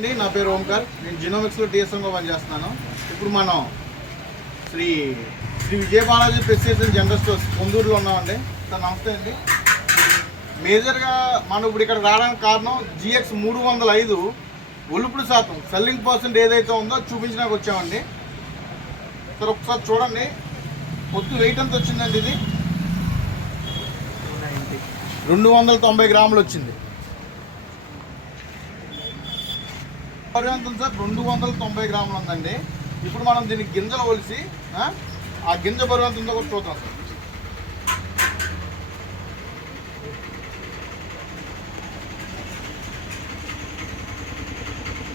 అండి, నా పేరు ఓంకార్. నేను జినోమిక్స్లో టీఎస్ఎంగా పనిచేస్తున్నాను. ఇప్పుడు మనం Sri Sri Vijayabalaji pesticides general stores పొందూరులో ఉన్నామండి. సార్ నమస్తే అండి. మేజర్గా మనం ఇప్పుడు ఇక్కడ రావడానికి కారణం GX 305 ఒలుపుడు శాతం సెల్లింగ్ పర్సెంట్ ఏదైతే ఉందో చూపించడానికి వచ్చామండి. సార్ ఒకసారి చూడండి, పొత్తు వెయిట్ ఎంత వచ్చిందండి? ఇది 290 గ్రాములు వచ్చింది. పర్యంతం సార్ 290 గ్రాములు ఉందండి. ఇప్పుడు మనం దీనికి గింజలు ఒలిసి ఆ గింజ పర్యంతంతో కూడా చూద్దాం సార్.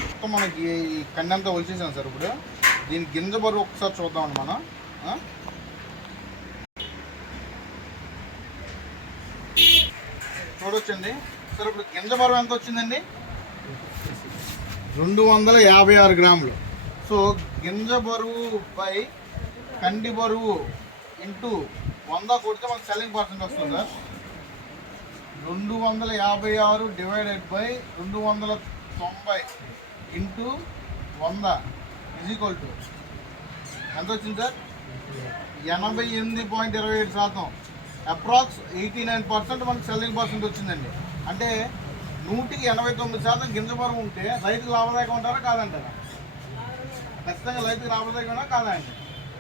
మొత్తం మనకి ఈ కండంతా ఒలిచేసాం సార్. ఇప్పుడు దీని గింజ బరువు ఒకసారి చూద్దామండి మనం. చూడొచ్చండి సార్. ఇప్పుడు గింజ బరువు ఎంత వచ్చిందండి? 256 గ్రాములు. సో గింజ బరువు బై కండి బరువు ఇంటూ 100 కొడితే మనకు సెల్లింగ్ పర్సెంట్ వస్తుంది sir. 256 divided by 290 into 100 is equal to ఎంత వచ్చింది సార్? 88.27%. అప్రాక్స్ 89% మనకు సెల్లింగ్ పర్సెంట్ వచ్చిందండి. అంటే 100కి 89% గింజ బరువు ఉంటే రైతుకు లాభదాయకం ఉంటారా కాదంటారా? ఖచ్చితంగా రైతుకు లాభదాయకమా కాదా అండి?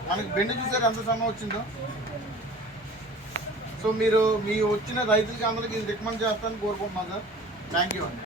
మనకి బెండ చూసారు ఎంత సన్న వచ్చిందో. సో మీరు మీ వచ్చిన రైతులకి అందరికీ రికమెండ్ చేస్తారని కోరుకుంటున్నాను సార్. థ్యాంక్ యూ అండి.